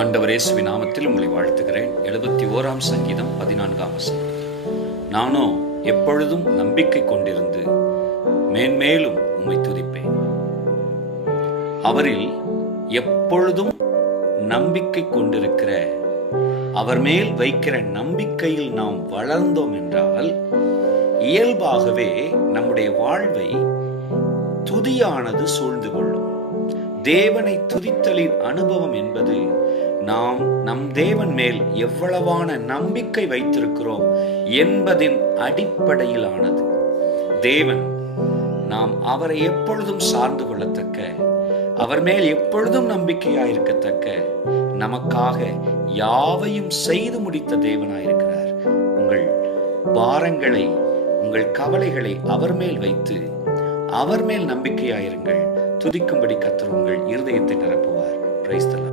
ஆண்டவர் இயேசுவின் நாமத்தில் உங்களை வாழ்த்துகிறேன். 71 சங்கீதம் 14 வசனம். நானோ எப்பொழுதும் நம்பிக்கை கொண்டிருந்து மேன்மேலும் உம்மை துதிப்பேன். அவரில் எப்பொழுதும் நம்பிக்கை கொண்டிருக்கிற, அவர் மேல் வைக்கிற நம்பிக்கையில் நாம் வளர்ந்தோம் என்றால் இயல்பாகவே நம்முடைய வாழ்வை துதியானது சூழ்ந்து கொள்ளும். தேவனை துதித்தலின் அனுபவம் என்பது நாம் நம் தேவன் மேல் எவ்வளவான நம்பிக்கை வைத்திருக்கிறோம் என்பதின் அடிப்படையிலானது. தேவன் நாம் அவரை எப்பொழுதும் சார்ந்து கொள்ளத்தக்க, அவர் மேல் எப்பொழுதும் நம்பிக்கையாயிருக்கத்தக்க, நமக்காக யாவையும் செய்து முடித்த தேவனாயிருக்கிறார். உங்கள் பாரங்களை, உங்கள் கவலைகளை அவர் மேல் வைத்து அவர் மேல் நம்பிக்கையாயிருங்கள். துதிக்கும்படி கர்த்தர் உங்கள் இருதயத்தை நிரப்புவார். Praise the Lord.